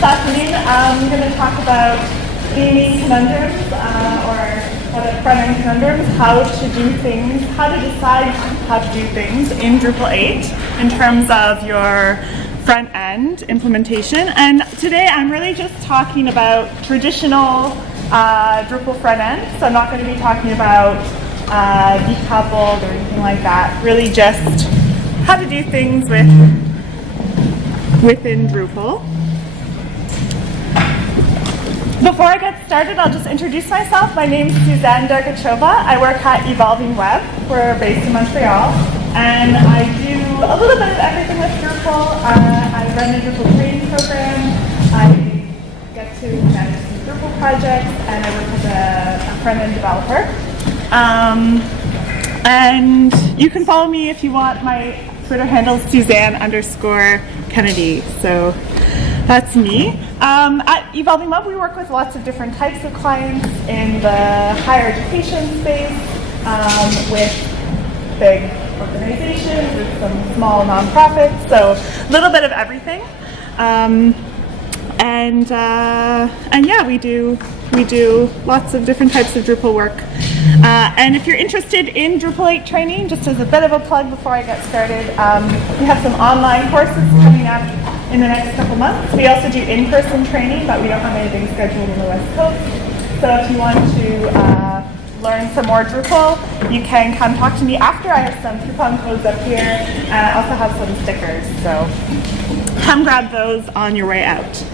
this afternoon I'm going to talk about theming conundrums, or front-end conundrums, how to do things, how to decide how to do things in Drupal 8 in terms of your front-end implementation. And today I'm really just talking about traditional Drupal front-end, so I'm not going to be talking about decoupled or anything like that, really just how to do things within Drupal. Before I get started, I'll just introduce myself. My name is Suzanne Dergacheva. I work at Evolving Web. We're based in Montreal. And I do a little bit of everything with Drupal. I run a Drupal training program. I get to manage some Drupal projects, and I work as a front-end developer. And you can follow me if you want. My Twitter handle is Suzanne_Kennedy. So that's me. At Evolving Web, we work with lots of different types of clients in the higher education space, with big organizations, with some small nonprofits, so a little bit of everything. And yeah, we do lots of different types of Drupal work. And if you're interested in Drupal 8 training, just as a bit of a plug before I get started, we have some online courses coming up in the next couple months. We also do in-person training, but we don't have anything scheduled on the West Coast. So if you want to learn some more Drupal, you can come talk to me after. I have some coupon codes up here, and I also have some stickers. So come grab those on your way out.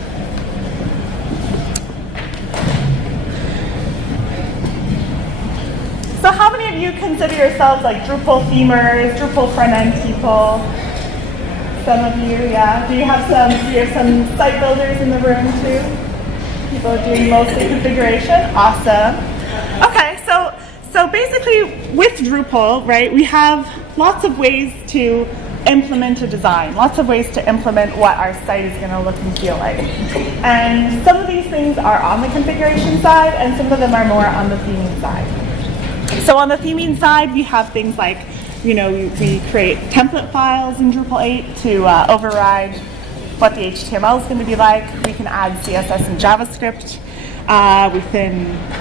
So how many of you consider yourselves like Drupal themers, Drupal front-end people? Some of you, yeah. Do you have some site builders in the room too? People doing mostly configuration? Awesome. Okay, so basically with Drupal, right, we have lots of ways to implement a design, lots of ways to implement what our site is going to look and feel like. And some of these things are on the configuration side, and some of them are more on the theming side. So on the theming side, we have things like, we create template files in Drupal 8 to override what the HTML is going to be like. We can add CSS and JavaScript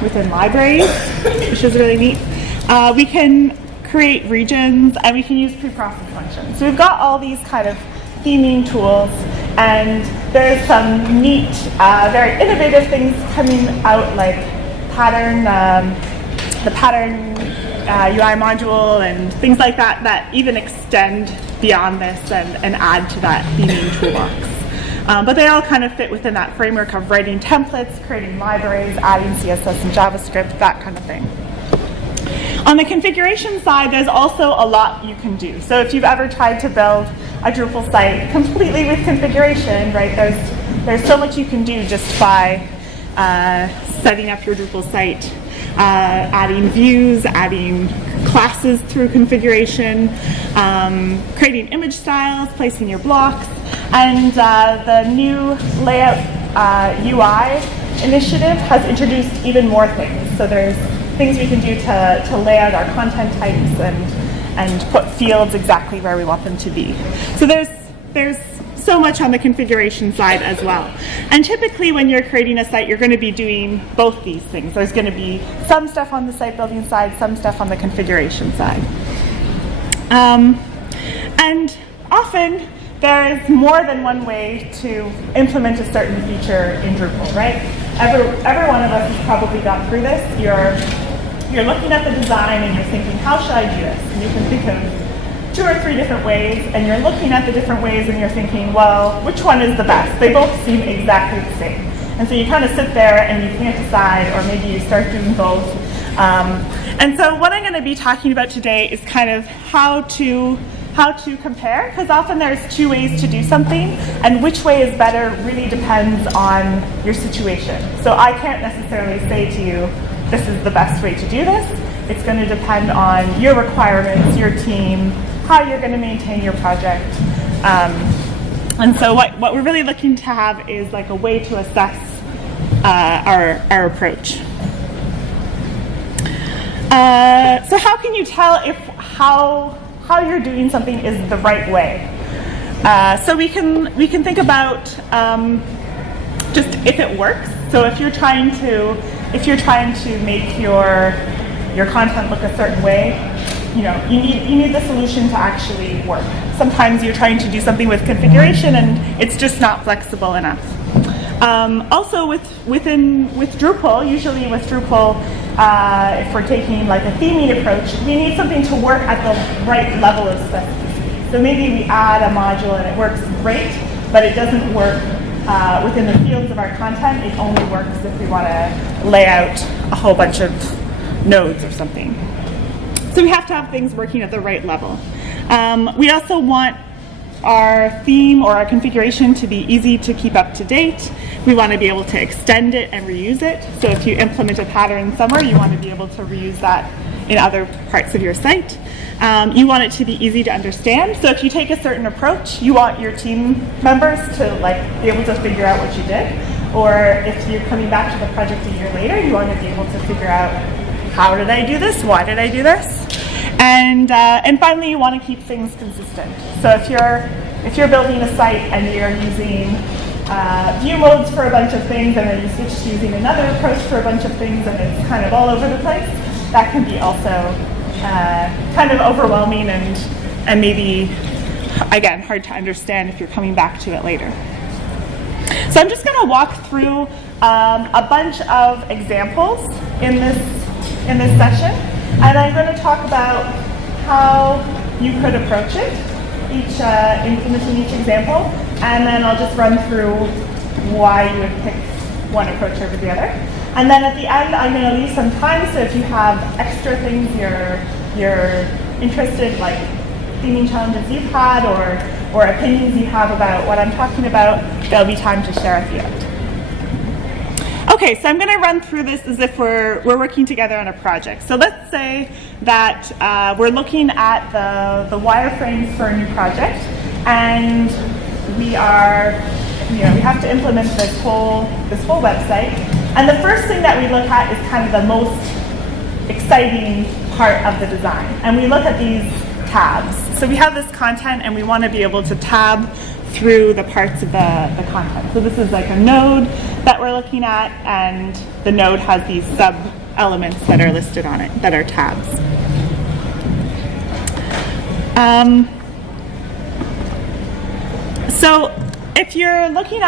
within libraries, which is really neat. We can create regions, and we can use pre-process functions. So we've got all these kind of theming tools, and there's some neat, very innovative things coming out, like the pattern UI module and things like that that even extend beyond this and add to that theming toolbox. But they all kind of fit within that framework of writing templates, creating libraries, adding CSS and JavaScript, that kind of thing. On the configuration side, there's also a lot you can do. So if you've ever tried to build a Drupal site completely with configuration, right, there's so much you can do just by setting up your Drupal site. Adding views, adding classes through configuration, creating image styles, placing your blocks, and the new layout UI initiative has introduced even more things. So there's things we can do to lay out our content types and put fields exactly where we want them to be. So there's so much on the configuration side as well. And typically when you're creating a site, you're going to be doing both these things. There's going to be some stuff on the site building side, some stuff on the configuration side. And often there's more than one way to implement a certain feature in Drupal, right? Every one of us has probably gone through this. You're looking at the design and you're thinking, how should I do this? And you can think of 2 or 3 different ways, and you're looking at the different ways and you're thinking, well, which one is the best? They both seem exactly the same. And so you kind of sit there and you can't decide, or maybe you start doing both. And so what I'm going to be talking about today is kind of how to compare, because often there's 2 ways to do something, and which way is better really depends on your situation. So I can't necessarily say to you, this is the best way to do this. It's going to depend on your requirements, your team, how you're going to maintain your project. And so what we're really looking to have is like a way to assess our approach. So how can you tell if how you're doing something is the right way? So we can think about just if it works. So if you're trying to make your content look a certain way, you need the solution to actually work. Sometimes you're trying to do something with configuration and it's just not flexible enough. Also with Drupal, usually with Drupal, if we're taking like a theming approach, we need something to work at the right level of specificity. So maybe we add a module and it works great, but it doesn't work within the fields of our content. It only works if we want to lay out a whole bunch of nodes or something. So we have to have things working at the right level. We also want our theme or our configuration to be easy to keep up to date. We want to be able to extend it and reuse it. So if you implement a pattern somewhere, you want to be able to reuse that in other parts of your site. You want it to be easy to understand. So if you take a certain approach, you want your team members to be able to figure out what you did. Or if you're coming back to the project a year later, you want to be able to figure out, how did I do this? Why did I do this? And finally, you want to keep things consistent. So if you're building a site and you're using view modes for a bunch of things, and then you switch to using another approach for a bunch of things, and it's kind of all over the place, that can be also kind of overwhelming and maybe, again, hard to understand if you're coming back to it later. So I'm just going to walk through a bunch of examples in this session, and I'm going to talk about how you could approach it, implementing each example, and then I'll just run through why you would pick one approach over the other. And then at the end, I'm going to leave some time, so if you have extra things you're interested, like theming challenges you've had or opinions you have about what I'm talking about, there'll be time to share at the end. Okay, so I'm going to run through this as if we're working together on a project. So let's say that we're looking at the wireframes for a new project, and we have to implement this whole website. And the first thing that we look at is kind of the most exciting part of the design. And we look at these tabs. So we have this content, and we want to be able to tab through the parts of the content. So this is like a node that we're looking at, and the node has these sub-elements that are listed on it, that are tabs. So if you're looking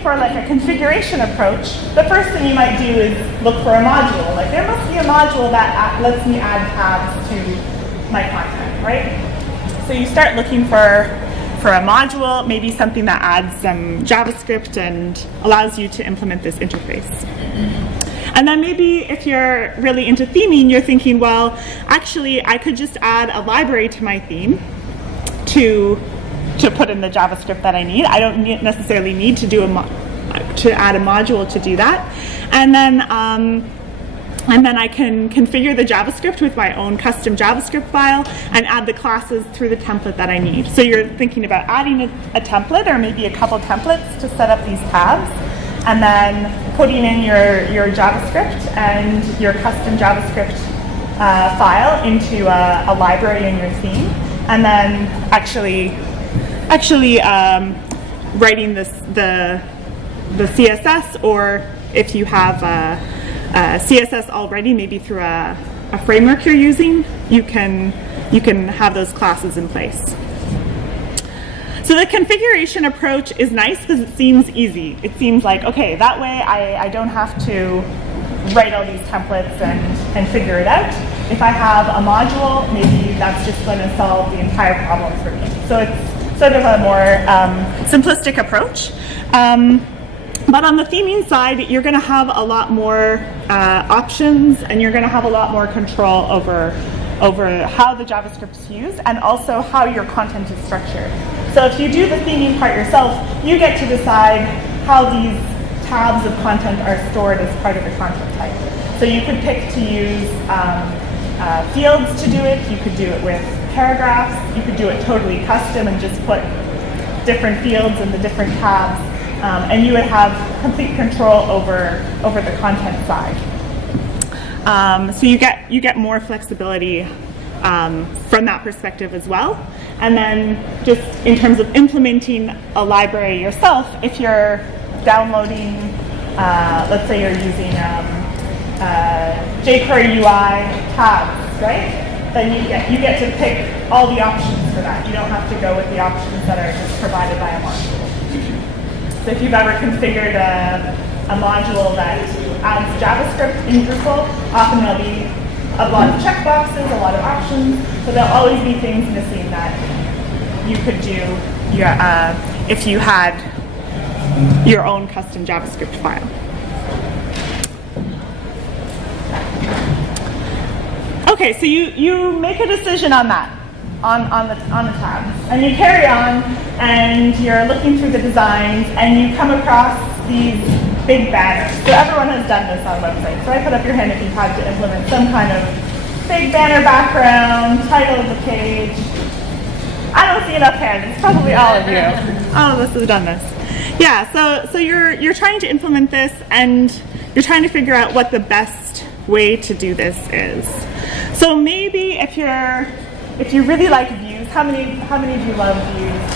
for like a configuration approach, the first thing you might do is look for a module. Like, there must be a module that lets me add tabs to my content, right? So you start looking for a module, maybe something that adds some JavaScript and allows you to implement this interface. And then maybe if you're really into theming, you're thinking, well, actually, I could just add a library to my theme to put in the JavaScript that I need. I don't necessarily need to add a module to do that. And then I can configure the JavaScript with my own custom JavaScript file and add the classes through the template that I need. So you're thinking about adding a template or maybe a couple templates to set up these tabs, and then putting in your JavaScript and your custom JavaScript file into a library in your theme, and then actually writing the CSS, or if you have CSS already, maybe through a framework you're using, you can have those classes in place. So the configuration approach is nice because it seems easy. It seems like, okay, that way I don't have to write all these templates and figure it out. If I have a module, maybe that's just going to solve the entire problem for me. So it's sort of a more simplistic approach. But on the theming side, you're going to have a lot more options, and you're going to have a lot more control over how the JavaScript is used and also how your content is structured. So if you do the theming part yourself, you get to decide how these tabs of content are stored as part of the content type. So you could pick to use fields to do it. You could do it with paragraphs. You could do it totally custom and just put different fields in the different tabs. And you would have complete control over the content side. So you get more flexibility from that perspective as well. And then just in terms of implementing a library yourself, if you're downloading, let's say you're using jQuery UI tabs, right? Then you get to pick all the options for that. You don't have to go with the options that are just provided by a module. So if you've ever configured a module that adds JAVASCRIPT in Drupal, often there'll be a lot of checkboxes, a lot of options, but there'll always be things missing that you could do if you had your own custom JavaScript file. Okay, so you make a decision on that, on the tabs, and you carry on, and you're looking through the designs, and you come across these big banners. So everyone has done this on websites, right? Put up your hand if you've had to implement some kind of big banner background, title of the page. I don't see enough hands. It's probably all of you. All of us have done this. Yeah. So you're trying to implement this, and you're trying to figure out what the best way to do this is. So maybe if you really like views, how many of you love views?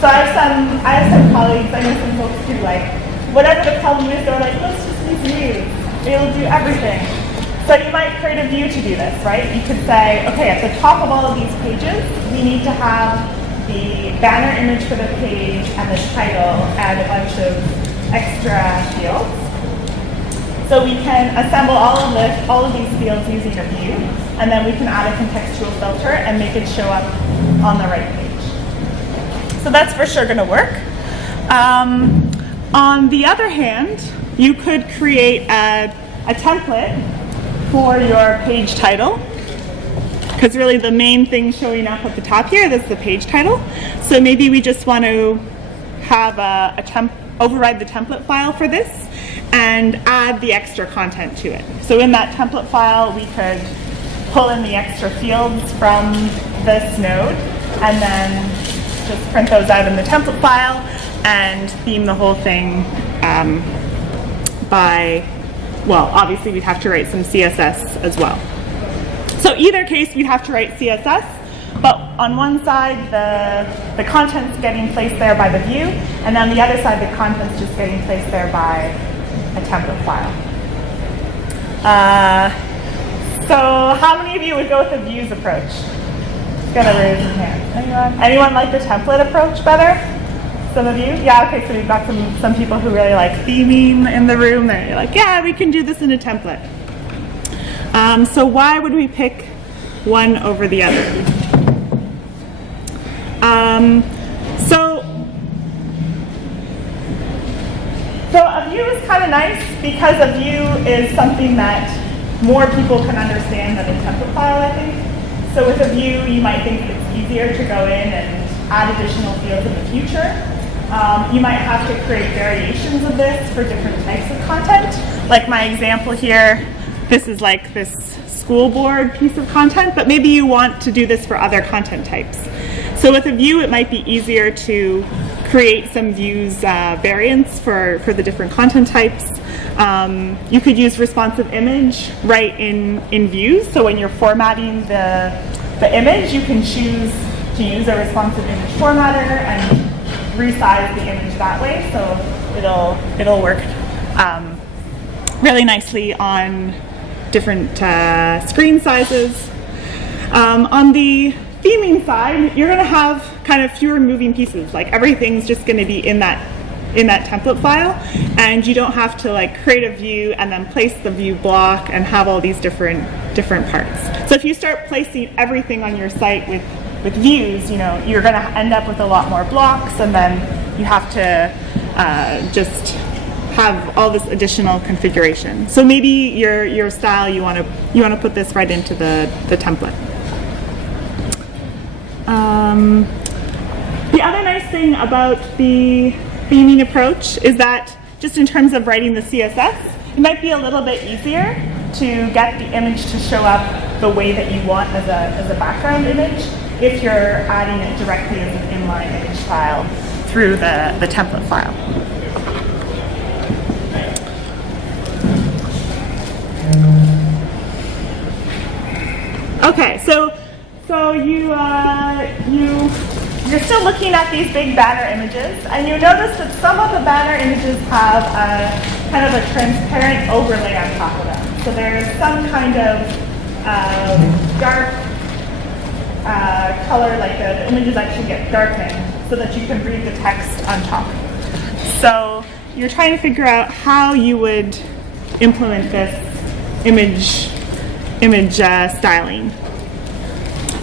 So I have some colleagues, I know some folks who like, whatever the problem is, they're like, let's just use views. It'll do everything. So you might create a view to do this, right? You could say, okay, at the top of all of these pages, we need to have the banner image for the page and the title and a bunch of extra fields. So we can assemble all of these fields using a view, and then we can add a contextual filter and make it show up on the right page. So that's for sure going to work. On the other hand, you could create a template for your page title, because really the main thing showing up at the top here is the page title. So maybe we just want to have override the template file for this and add the extra content to it. So in that template file, we could pull in the extra fields from this node and then just print those out in the template file and theme the whole thing well, obviously we'd have to write some CSS as well. So either case, we'd have to write CSS, but on one side, the content's getting placed there by the view, and on the other side, the content's just getting placed there by a template file. So how many of you would go with the views approach? Just gotta raise your hand. Anyone like the template approach better? Some of you? Yeah, okay, so we've got some people who really like theming in the room. They're like, yeah, we can do this in a template. So why would we pick one over the other? So a view is kind of nice because a view is something that more people can understand than a template file, I think. So with a view, you might think it's easier to go in and add additional fields in the future. You might have to create variations of this for different types of content. Like my example here, this is like this school board piece of content, but maybe you want to do this for other content types. So with a view, it might be easier to create some views variants for the different content types. You could use responsive image right in views. So when you're formatting the image, you can choose to use a responsive image formatter and resize the image that way, so it'll work really nicely on different screen sizes. On the theming side, you're going to have kind of fewer moving pieces. Like everything's just going to be in that template file, and you don't have to like create a view and then place the view block and have all these different parts. So if you start placing everything on your site with views, you're going to end up with a lot more blocks, and then you have to just have all this additional configuration. So maybe your style, you want to put this right into the template. The other nice thing about the theming approach is that just in terms of writing the CSS, it might be a little bit easier to get the image to show up the way that you want as a background image if you're adding it directly as an inline image file through the template file. Okay, so you you're still looking at these big banner images, and you notice that some of the banner images have a kind of a transparent overlay on top of them. So there's some kind of dark color, like the images actually get darkened so that you can read the text on top. So you're trying to figure out how you would implement this image styling.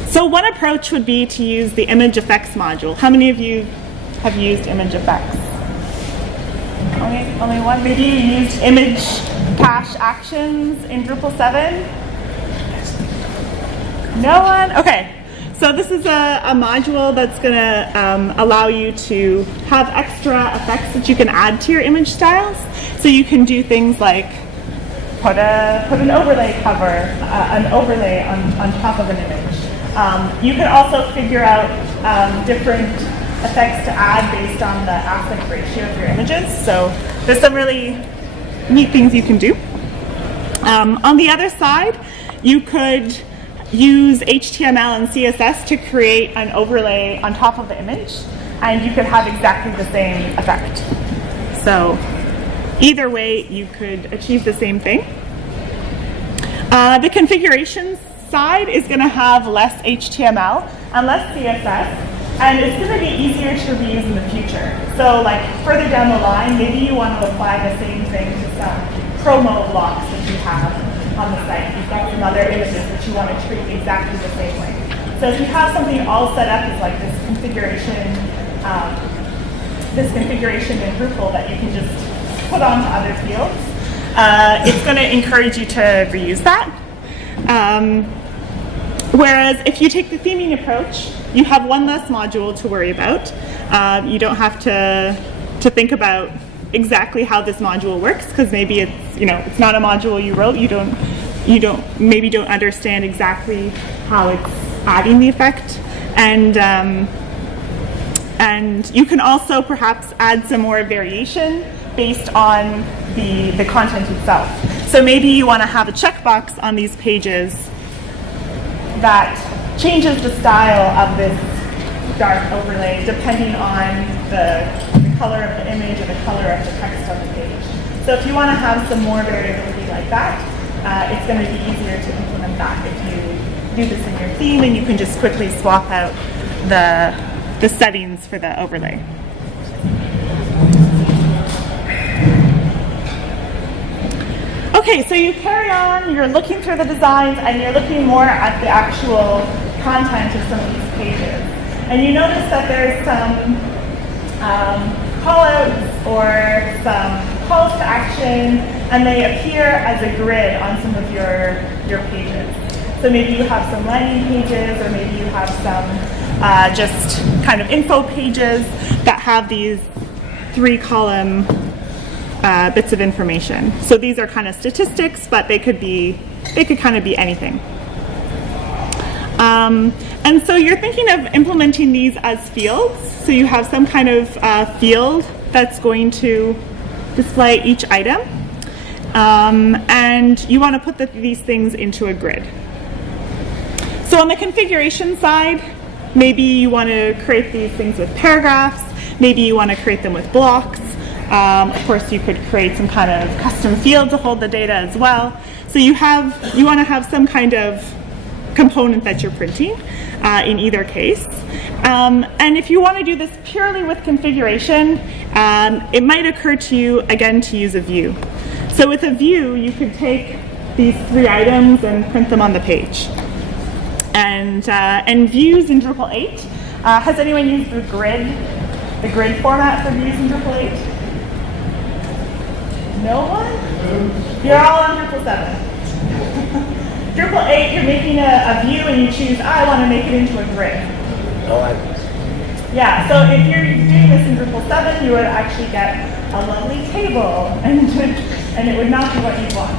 So one approach would be to use the image effects module. How many of you have used image effects? Only one? Maybe you used image cache actions in Drupal 7? No one? Okay. So this is a module that's going to allow you to have extra effects that you can add to your image styles. So you can do things like put an overlay cover, an overlay on top of an image. You can also figure out different effects to add based on the aspect ratio of your images. So there's some really neat things you can do. On the other side, you could use HTML and CSS to create an overlay on top of the image, and you could have exactly the same effect. So either way, you could achieve the same thing. The configuration side is going to have less HTML and less CSS, and it's going to be easier to reuse in the future. So like further down the line, maybe you want to apply the same thing to some promo blocks that you have on the site. You've got some other images that you want to treat exactly the same way. So if you have something all set up as like this configuration in Drupal that you can just put onto other fields, it's going to encourage you to reuse that. Whereas if you take the theming approach, you have one less module to worry about. You don't have to think about exactly how this module works, because maybe it's not a module you wrote. You maybe don't understand exactly how it's adding the effect, and you can also perhaps add some more variation based on the content itself. So maybe you want to have a checkbox on these pages that changes the style of this dark overlay depending on the color of the image or the color of the text on the page. So if you want to have some more variability like that, it's going to be easier to implement that if you do this in your theme, and you can just quickly swap out the settings for the overlay. Okay, so you carry on, you're looking through the designs, and you're looking more at the actual content of some of these pages. And you notice that there's some call-outs or some calls to action, and they appear as a grid on some of your pages. So maybe you have some landing pages, or maybe you have some just kind of info pages that have these 3-column bits of information. So these are kind of statistics, but they could kind of be anything. And so you're thinking of implementing these as fields. So you have some kind of field that's going to display each item. And you want to put these things into a grid. So on the configuration side, maybe you want to create these things with paragraphs. Maybe you want to create them with blocks. Of course, you could create some kind of custom field to hold the data as well. So you want to have some kind of component that you're printing in either case. And if you want to do this purely with configuration, it might occur to you, again, to use a view. So with a view, you could take these 3 items and print them on the page. And views in Drupal 8, has anyone used the grid format for views in Drupal 8? No one? You're all on Drupal 7. Drupal 8, you're making a view and you choose, I want to make it into a grid. Yeah, so if you're doing this in Drupal 7, you would actually get a lovely table, and it would not be what you want.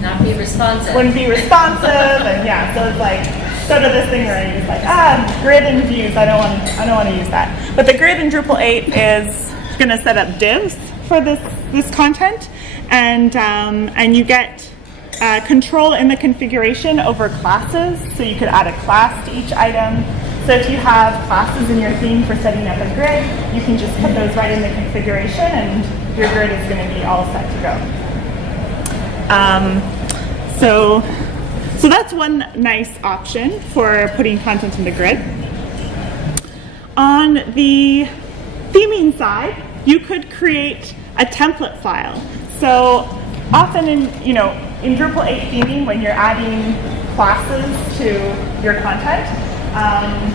Not be responsive. Wouldn't be responsive, and yeah, so it's like, so to this thing where you're just like, grid and views, I don't want to use that. But the grid in Drupal 8 is going to set up divs for this content, and you get control in the configuration over classes. So you could add a class to each item. So if you have classes in your theme for setting up a grid, you can just put those right in the configuration and your grid is going to be all set to go. So that's one nice option for putting content in the grid. On the theming side, you could create a template file. So often in Drupal 8 theming, when you're adding classes to your content,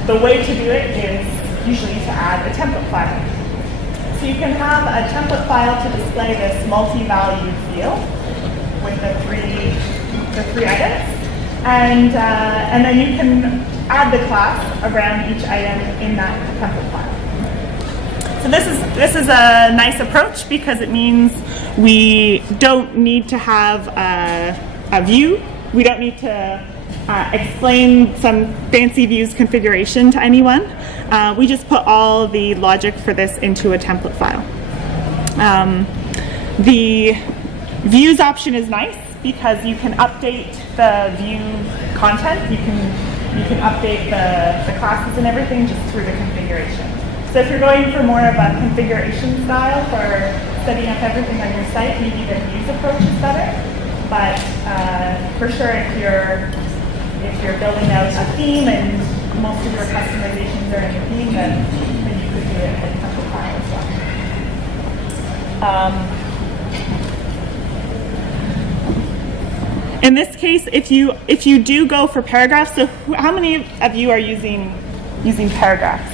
the way to do it is usually to add a template file. So you can have a template file to display this multi-valued field with the three items, and then you can add the class around each item in that template file. So this is a nice approach because it means we don't need to have a view. We don't need to explain some fancy views configuration to anyone. We just put all the logic for this into a template file. The views option is nice because you can update the view content. You can update the classes and everything just through the configuration. So if you're going for more of a configuration style for setting up everything on your site, maybe the views approach is better. But for sure, if you're building out a theme and most of your customizations are in the theme, then you could do it in template file as well. In this case, if you do go for paragraphs, so how many of you are using paragraphs?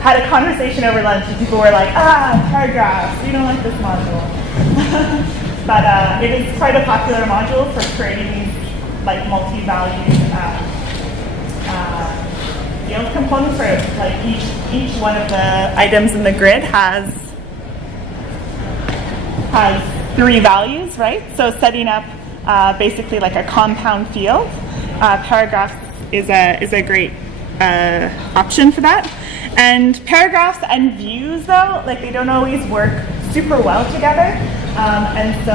Had a conversation over lunch and people were like, paragraphs, we don't like this module. But it is quite a popular module for creating these like multi-valued field components where like each one of the items in the grid has 3 values, right? So setting up basically like a compound field, paragraphs is a great option for that. And paragraphs and views, though, like they don't always work super well together, and so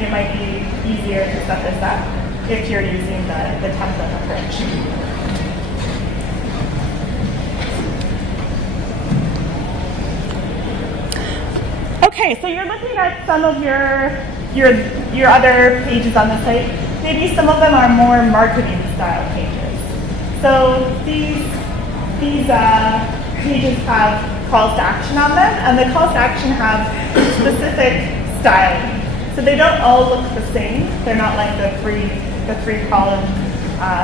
it might be easier to set this up if you're using the template approach. Okay, so you're looking at some of your other pages on the site. Maybe some of them are more marketing style pages. So these pages have calls to action on them, and the calls to action have specific styling. So they don't all look the same. They're not like the three column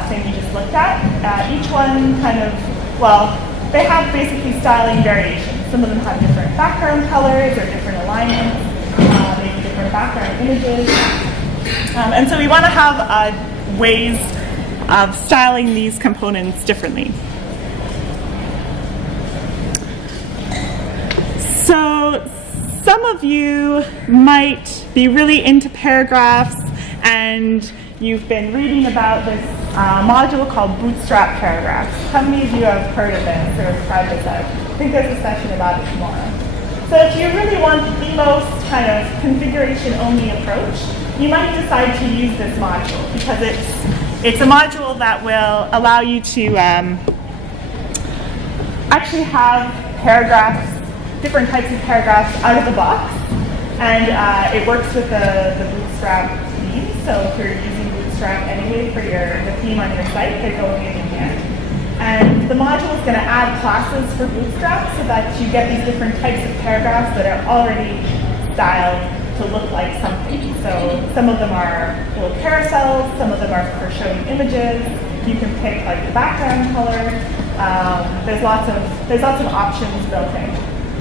thing you just looked at. Each one kind of, well, they have basically styling variations. Some of them have different background colors or different alignments, maybe different background images. And so we want to have ways of styling these components differently. So some of you might be really into paragraphs and you've been reading about this module called Bootstrap Paragraphs. How many of you have heard of this or tried this out? I think there's a session about it tomorrow. So if you really want the most kind of configuration-only approach, you might decide to use this module because it's a module that will allow you to actually have paragraphs, different types of paragraphs out of the box, and it works with the Bootstrap theme. So if you're using Bootstrap anyway for the theme on your site, they're going in hand. And the module is going to add classes for Bootstrap so that you get these different types of paragraphs that are already styled to look like something. So some of them are little carousels, some of them are for showing images. You can pick like the background color. There's lots of options built in.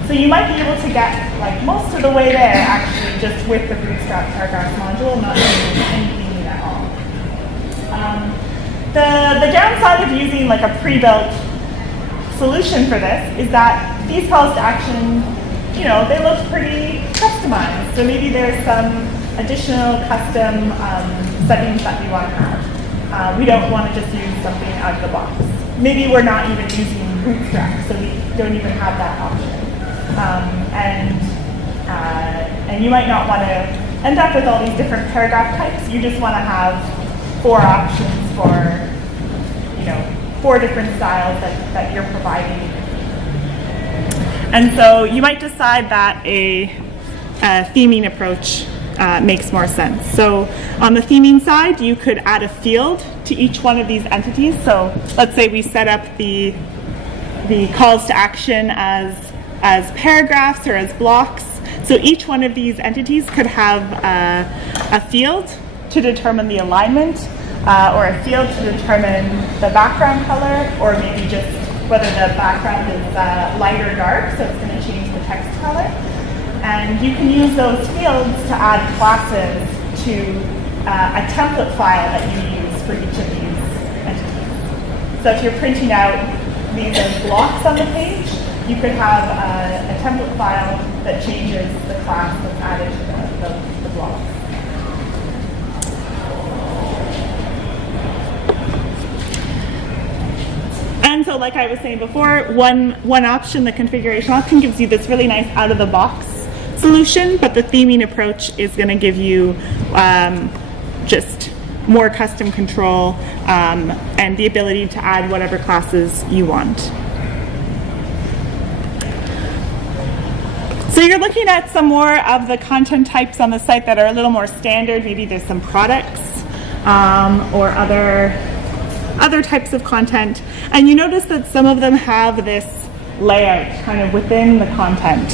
So you might be able to get like most of the way there actually just with the Bootstrap Paragraphs module, not using anything at all. The downside of using like a pre-built solution for this is that these calls to action, they look pretty customized. So maybe there's some additional custom settings that we want to have. We don't want to just use something out of the box. Maybe we're not even using Bootstrap, so we don't even have that option. And you might not want to end up with all these different paragraph types. You just want to have 4 options for, 4 different styles that you're providing. And so you might decide that a theming approach makes more sense. So on the theming side, you could add a field to each one of these entities. So let's say we set up the calls to action as paragraphs or as blocks. So each one of these entities could have a field to determine the alignment, or a field to determine the background color, or maybe just whether the background is light or dark, so it's going to change the text color. And you can use those fields to add classes to a template file that you use for each of these entities. So if you're printing out these as blocks on the page, you could have a template file that changes the class that's added to the blocks. And so like I was saying before, one option, the configuration option, gives you this really nice out-of-the-box solution, but the theming approach is going to give you just more custom control and the ability to add whatever classes you want. So you're looking at some more of the content types on the site that are a little more standard. Maybe there's some products or other types of content. And you notice that some of them have this layout kind of within the content.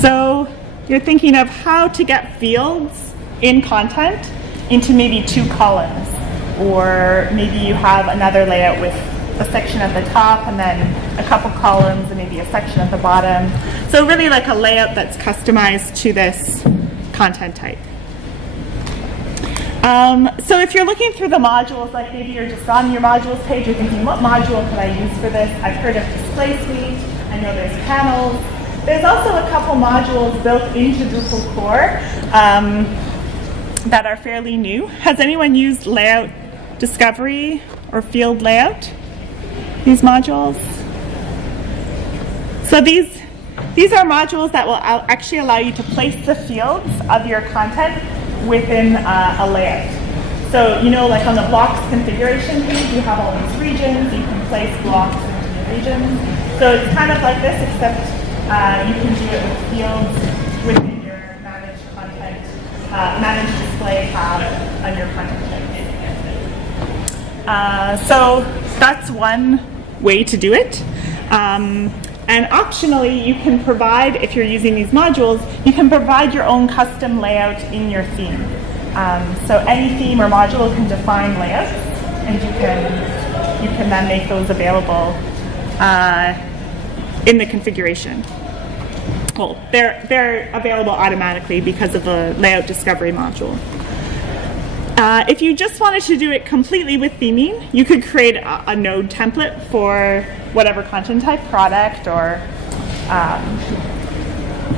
So you're thinking of how to get fields in content into maybe 2 columns, or maybe you have another layout with a section at the top and then a couple columns and maybe a section at the bottom. So really like a layout that's customized to this content type. So if you're looking through the modules, like maybe you're just on your modules page, you're thinking, what module could I use for this? I've heard of Display Suite, I know there's panels. There's also a couple modules built into Drupal core that are fairly new. Has anyone used Layout Discovery or Field Layout? These modules? So these are modules that will actually allow you to place the fields of your content within a layout. So, you know, like on the blocks configuration page, you have all these regions, you can place blocks into the regions. So it's kind of like this, except you can do it with fields within your manage content, manage display tab on your content type. So that's one way to do it. And optionally, you can provide, if you're using these modules, you can provide your own custom layout in your theme. So any theme or module can define layouts, and you can then make those available in the configuration. Well, they're available automatically because of the layout discovery module. If you just wanted to do it completely with theming, you could create a node template for whatever content type, product or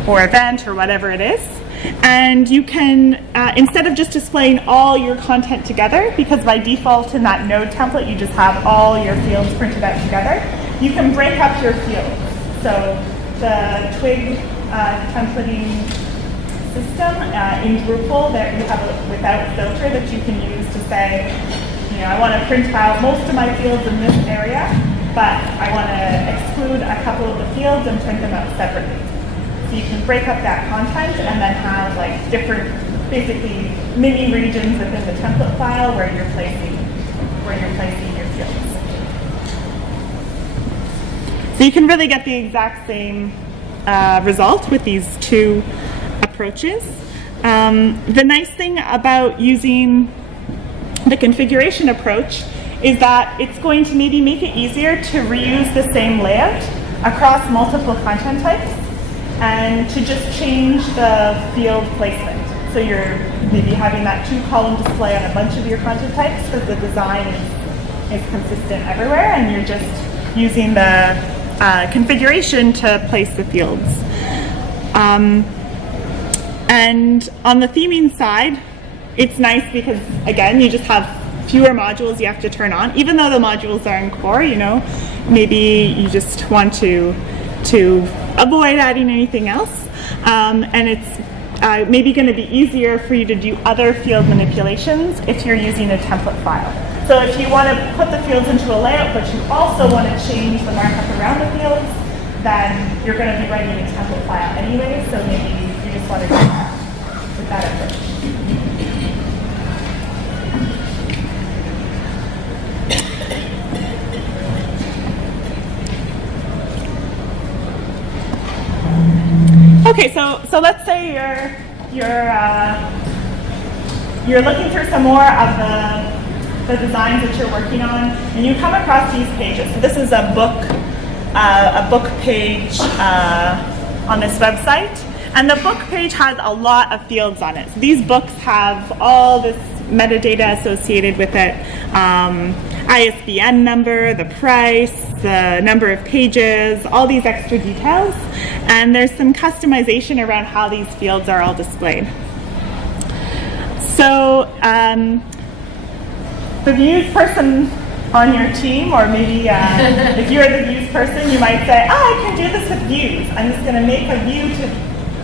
event or whatever it is. And you can, instead of just displaying all your content together, because by default in that node template you just have all your fields printed out together, you can break up your fields. So the Twig templating system in Drupal, that you have a without filter that you can use to say, you know, I want to print out most of my fields in this area, but I want to exclude a couple of the fields and print them out separately. So you can break up that content and then have like different, basically mini regions within the template file where you're placing your fields. So you can really get the exact same result with these 2 approaches. The nice thing about using the configuration approach is that it's going to maybe make it easier to reuse the same layout across multiple content types and to just change the field placement. So you're maybe having that 2-column display on a bunch of your content types because the design is consistent everywhere, and you're just using the configuration to place the fields. And on the theming side, it's nice because, again, you just have fewer modules you have to turn on. Even though the modules are in core, you know, maybe you just want to avoid adding anything else. And it's maybe going to be easier for you to do other field manipulations if you're using a template file. So if you want to put the fields into a layout, but you also want to change the markup around the fields, then you're going to be writing a template file anyway, so maybe you just want to do that with that approach. Okay, so let's say you're looking through some more of the designs that you're working on, and you come across these pages. So this is a book page on this website, and the book page has a lot of fields on it. So these books have all this metadata associated with it. ISBN number, the price, the number of pages, all these extra details, and there's some customization around how these fields are all displayed. So the views person on your team, or maybe if you're the views person, you might say, I can do this with views. I'm just going to make a view to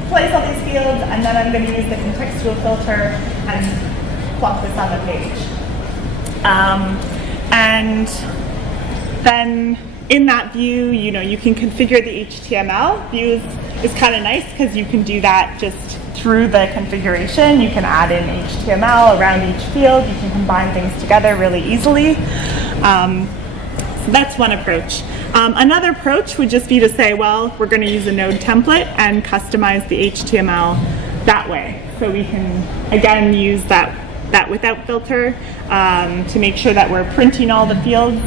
place all these fields, and then I'm going to use the contextual filter and plop this on the page. And then in that view, you can configure the HTML. Views is kind of nice because you can do that just through the configuration. You can add in HTML around each field. You can combine things together really easily. So that's one approach. Another approach would just be to say, well, we're going to use a node template and customize the HTML that way. So we can, again, use that without filter to make sure that we're printing all the fields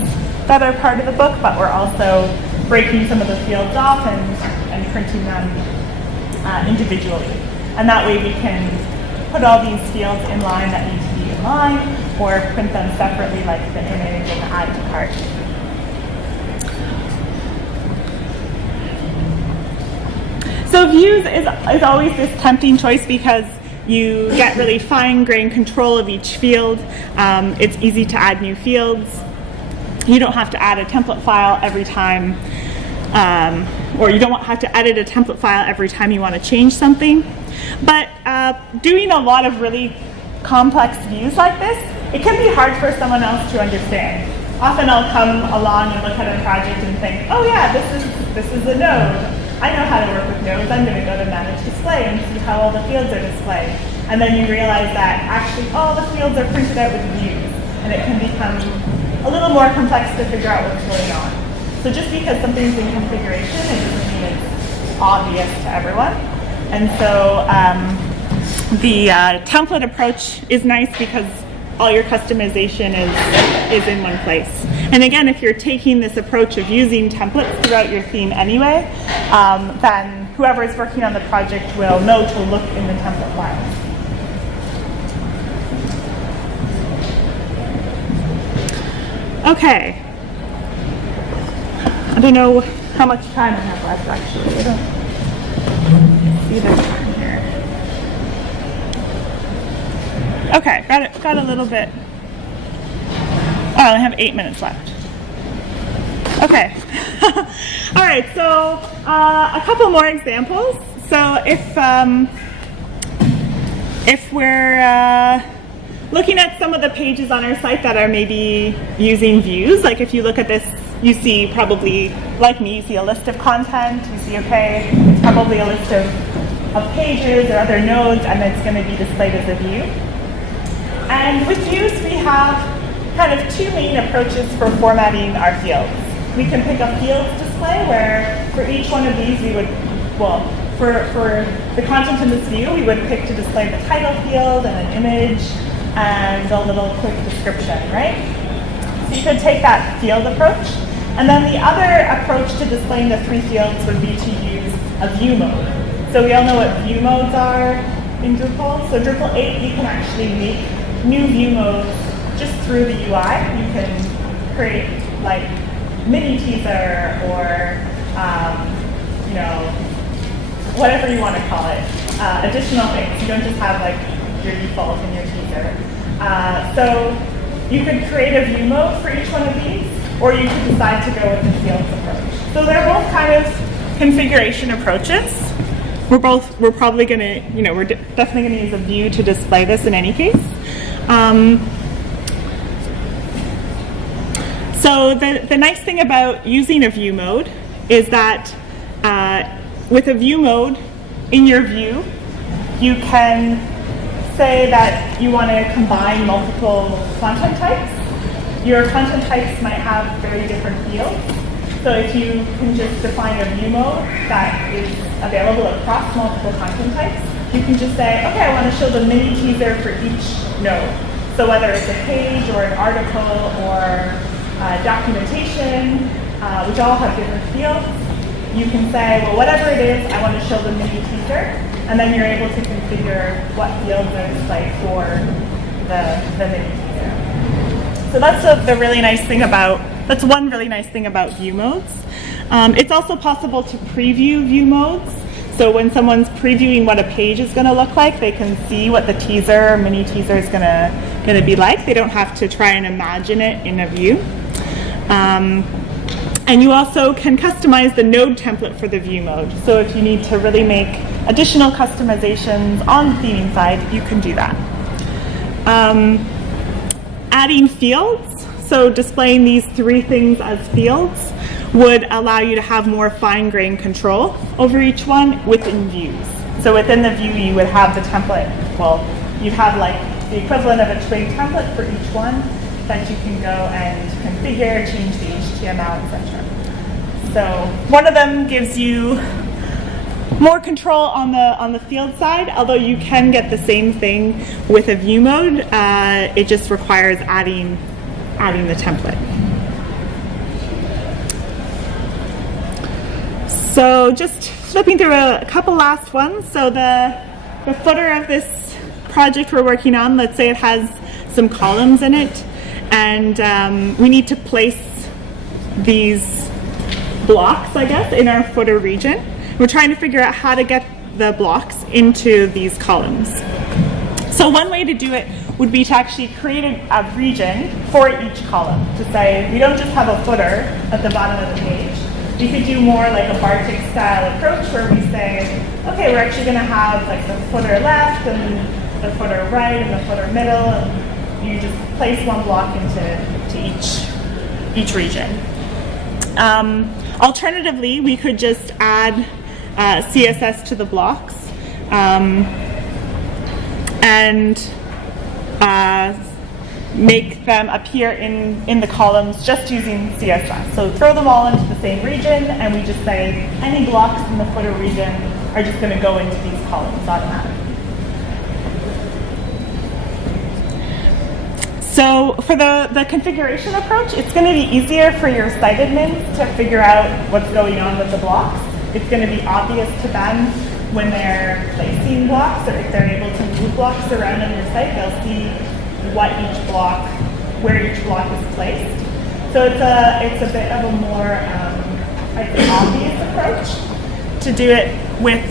that are part of the book, but we're also breaking some of the fields off and printing them individually. And that way we can put all these fields in line that need to be in line, or print them separately like the image and the add to cart. So views is always this tempting choice because you get really fine-grained control of each field. It's easy to add new fields. You don't have to add a template file every time, or you don't have to edit a template file every time you want to change something. But doing a lot of really complex views like this, it can be hard for someone else to understand. Often I'll come along and look at a project and think, oh yeah, this is a node. I know how to work with nodes. I'm going to go to Manage Display and see how all the fields are displayed. And then you realize that actually all the fields are printed out with views, and it can become a little more complex to figure out what's going on. So just because something's in configuration, it doesn't mean it's obvious to everyone. And so the template approach is nice because all your customization is in one place. And again, if you're taking this approach of using templates throughout your theme anyway, then whoever is working on the project will know to look in the template files. Okay. I don't know how much time I have left, actually. I don't see the time here. Okay, got a little bit. Oh, I only have 8 minutes left. Okay. All right, so a couple more examples. So if we're looking at some of the pages on our site that are maybe using views, like if you look at this, you see probably, like me, you see a list of content, you see, okay, it's probably a list of pages or other nodes, and it's going to be displayed as a view. And with views, we have kind of two main approaches for formatting our fields. We can pick a fields display where for each one of these we would, well, for the content in this view, we would pick to display the title field and an image and a little quick description, right? So you could take that field approach. And then the other approach to displaying the three fields would be to use a view mode. So we all know what view modes are in Drupal. So Drupal 8, you can actually make new view modes just through the UI. You can create like mini teaser or you know, whatever you want to call it, additional things. You don't just have like your default and your teaser. So you could create a view mode for each one of these, or you could decide to go with the fields approach. So they're both kind of configuration approaches. we're probably going to, we're definitely going to use a view to display this in any case. So the nice thing about using a view mode is that with a view mode in your view, you can say that you want to combine multiple content types. Your content types might have very different fields. So if you can just define a view mode that is available across multiple content types, you can just say, okay, I want to show the mini teaser for each node. So whether it's a page or an article or documentation, which all have different fields, you can say, well, whatever it is, I want to show the mini teaser, and then you're able to configure what fields are displayed for the mini teaser. So that's the really nice thing about, that's one really nice thing about view modes. It's also possible to preview view modes. So when someone's previewing what a page is going to look like, they can see what the teaser or mini teaser is going to be like. They don't have to try and imagine it in a view. And you also can customize the node template for the view mode. So if you need to really make additional customizations on the theming side, you can do that. Adding fields, so displaying these three things as fields, would allow you to have more fine-grained control over each one within views. So within the view, you would have the template. Well, you'd have like the equivalent of a twig template for each one that you can go and configure, change the HTML, etc. So one of them gives you more control on the field side, although you can get the same thing with a view mode. It just requires adding the template. So just flipping through a couple last ones. So the footer of this project we're working on, let's say it has some columns in it, and we need to place these blocks, I guess, in our footer region. We're trying to figure out how to get the blocks into these columns. So one way to do it would be to actually create a region for each column, to say we don't just have a footer at the bottom of the page. We could do more like a Bartik style approach where we say, okay, we're actually going to have like the footer left and the footer right and the footer middle, and you just place one block into each region. Alternatively, we could just add CSS to the blocks and make them appear in the columns just using CSS. So throw them all into the same region, and we just say any blocks in the footer region are just going to go into these columns automatically. So for the configuration approach, it's going to be easier for your site admins to figure out what's going on with the blocks. It's going to be obvious to them when they're placing blocks, or if they're able to move blocks around on your site, they'll see where each block is placed. So it's a bit of a more obvious approach to do it with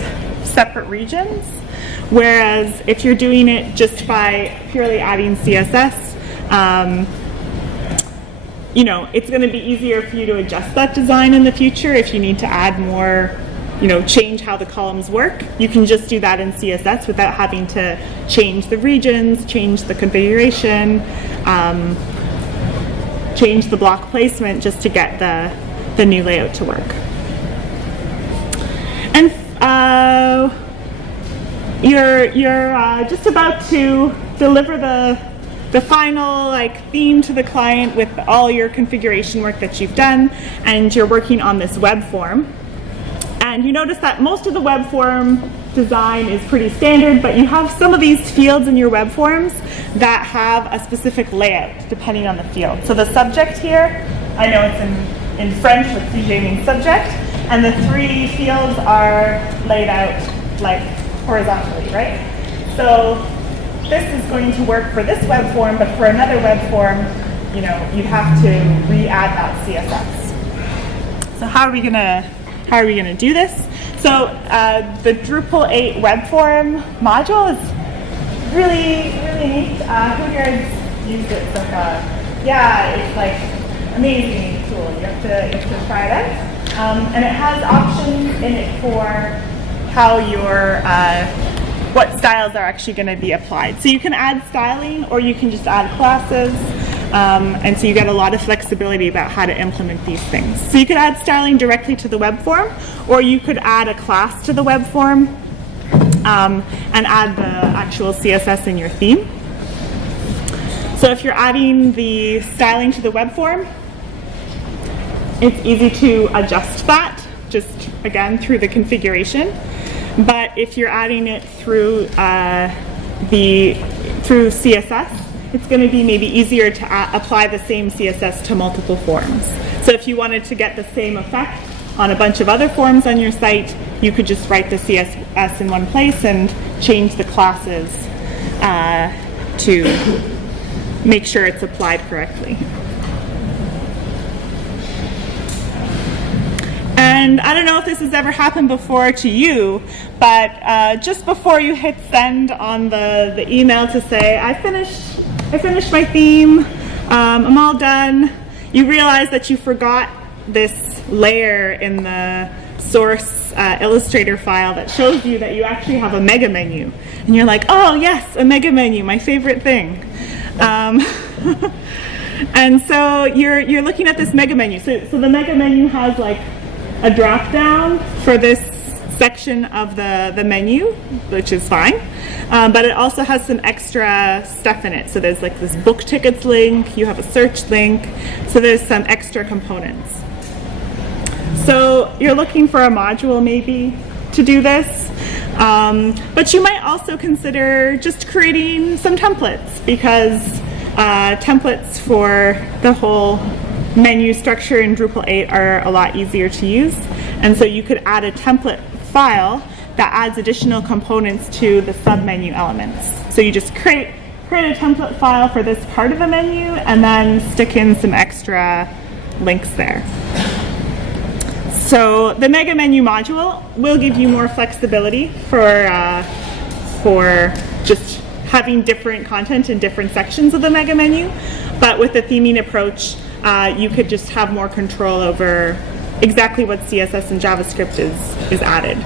separate regions. Whereas if you're doing it just by purely adding CSS, it's going to be easier for you to adjust that design in the future if you need to add more, change how the columns work. You can just do that in CSS without having to change the regions, change the configuration, change the block placement just to get the new layout to work. And you're just about to deliver the final theme to the client with all your configuration work that you've done, and you're working on this web form. And you notice that most of the web form design is pretty standard, but you have some of these fields in your web forms that have a specific layout depending on the field. So the subject here, I know it's in French, what CJ means subject, and the three fields are laid out like horizontally, right? So this is going to work for this web form, but for another web form, you'd have to re-add that CSS. So how are we gonna do this? So the Drupal 8 web form module is really, really neat. Who here has used it so far? Yeah, it's like amazing tool. You have to try it out. And it has options in it for how your what styles are actually going to be applied. So you can add styling, or you can just add classes, and so you get a lot of flexibility about how to implement these things. So you could add styling directly to the web form, or you could add a class to the web form and add the actual CSS in your theme. So if you're adding the styling to the web form, it's easy to adjust that, just again through the configuration. But if you're adding it through through CSS, it's going to be maybe easier to apply the same CSS to multiple forms. So if you wanted to get the same effect on a bunch of other forms on your site, you could just write the CSS in one place and change the classes to make sure it's applied correctly. And I don't know if this has ever happened before to you, but just before you hit send on the email to say, I finished my theme, I'm all done, you realize that you forgot this layer in the source Illustrator file that shows you that you actually have a mega menu. And you're like, oh yes, a mega menu, my favorite thing. And so you're looking at this mega menu. So the mega menu has like a drop down for this section of the menu, which is fine, but it also has some extra stuff in it. So there's like this book tickets link, you have a search link, so there's some extra components. So you're looking for a module maybe to do this, but you might also consider just creating some templates, because templates for the whole menu structure in Drupal 8 are a lot easier to use. And so you could add a template file that adds additional components to the submenu elements. So you just create a template file for this part of the menu and then stick in some extra links there. So the mega menu module will give you more flexibility for just having different content in different sections of the mega menu. But with the theming approach, you could just have more control over exactly what CSS and JavaScript is added.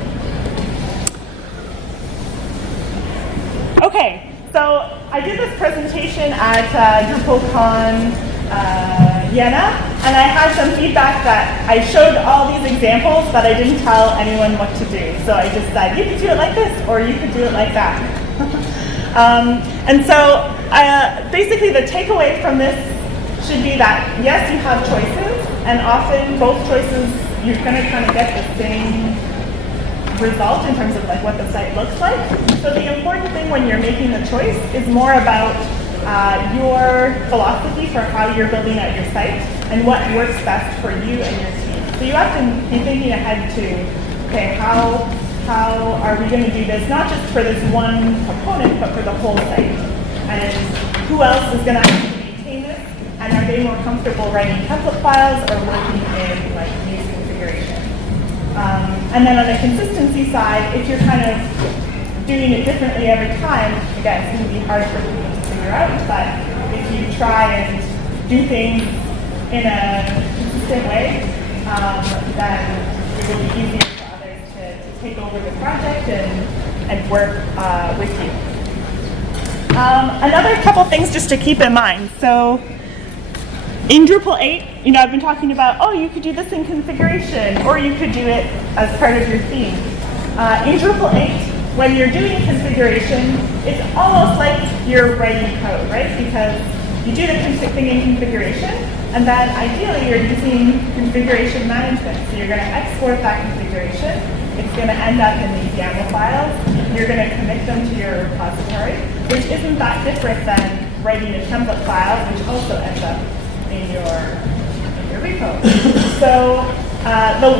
Okay, so I did this presentation at DrupalCon Vienna, and I had some feedback that I showed all these examples, but I didn't tell anyone what to do. So I just said, you could do it like this, or you could do it like that. And so basically the takeaway from this should be that, yes, you have choices, and often both choices, you're going to kind of get the same result in terms of like what the site looks like. So the important thing when you're making the choice is more about your philosophy for how you're building out your site and what works best for you and your team. So you have to be thinking ahead to, okay, how are we going to do this, not just for this one component, but for the whole site? And who else is going to actually maintain this? And are they more comfortable writing template files or working in like use configuration? And then on the consistency side, if you're kind of doing it differently every time, again, it's going to be hard for people to figure out, but if you try and do things in a consistent way, then it will be easier for others to take over the project and work with you. Another couple things just to keep in mind. So in Drupal 8, I've been talking about, oh, you could do this in configuration, or you could do it as part of your theme. In Drupal 8, when you're doing configuration, it's almost like you're writing code, right? Because you do the thing in configuration, and then ideally you're using configuration management. So you're going to export that configuration. It's going to end up in these YAML files. You're going to commit them to your repository, which isn't that different than writing a template file, which also ends up in your repo. So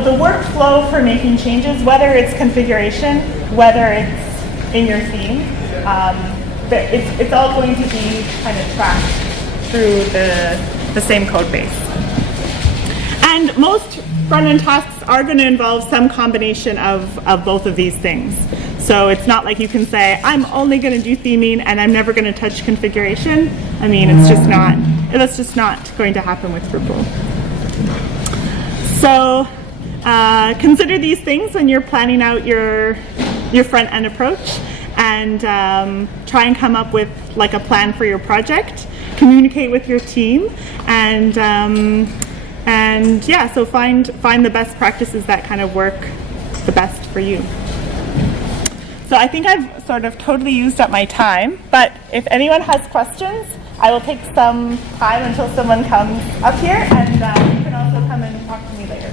the workflow for making changes, whether it's configuration, whether it's in your theme, it's all going to be kind of tracked through the same code base. And most front-end tasks are going to involve some combination of both of these things. So it's not like you can say, I'm only going to do theming and I'm never going to touch configuration. I mean, that's just not going to happen with Drupal. So consider these things when you're planning out your front end approach, and try and come up with like a plan for your project. Communicate with your team, and yeah, so find the best practices that kind of work the best for you. So I think I've sort of totally used up my time, but if anyone has questions, I will take some time until someone comes up here, and you can also come and talk to me later.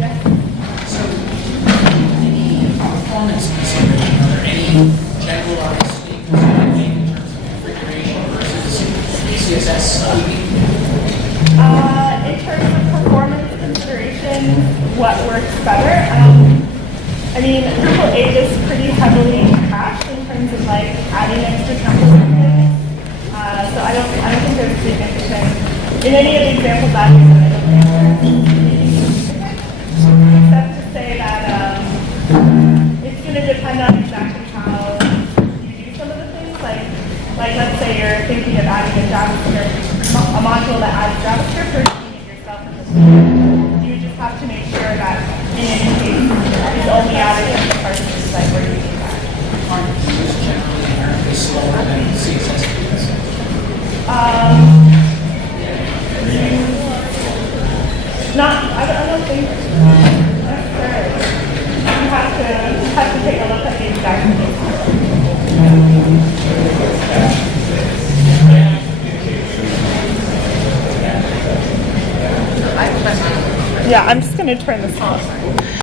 Yes? So, any performance consideration, are there any generalized statements that you make in terms of configuration versus CSS tweaking? In terms of performance considerations, what works better? I mean, Drupal 8 is pretty heavily cached in terms of like adding extra templates and things. So I don't think there's significant in any of the examples that I don't think there's significant. Except to say that it's going to depend on exactly how you do some of the things. Like let's say you're thinking of adding a JavaScript, a module that adds JavaScript, or doing it yourself in the tool. You just have to make sure that in any case it's only added in the parts of the site where you need that. Aren't views generally inherently slower than CSS views? I don't think necessarily. You have to take a look at the exact case. Yeah, I'm just going to turn this off.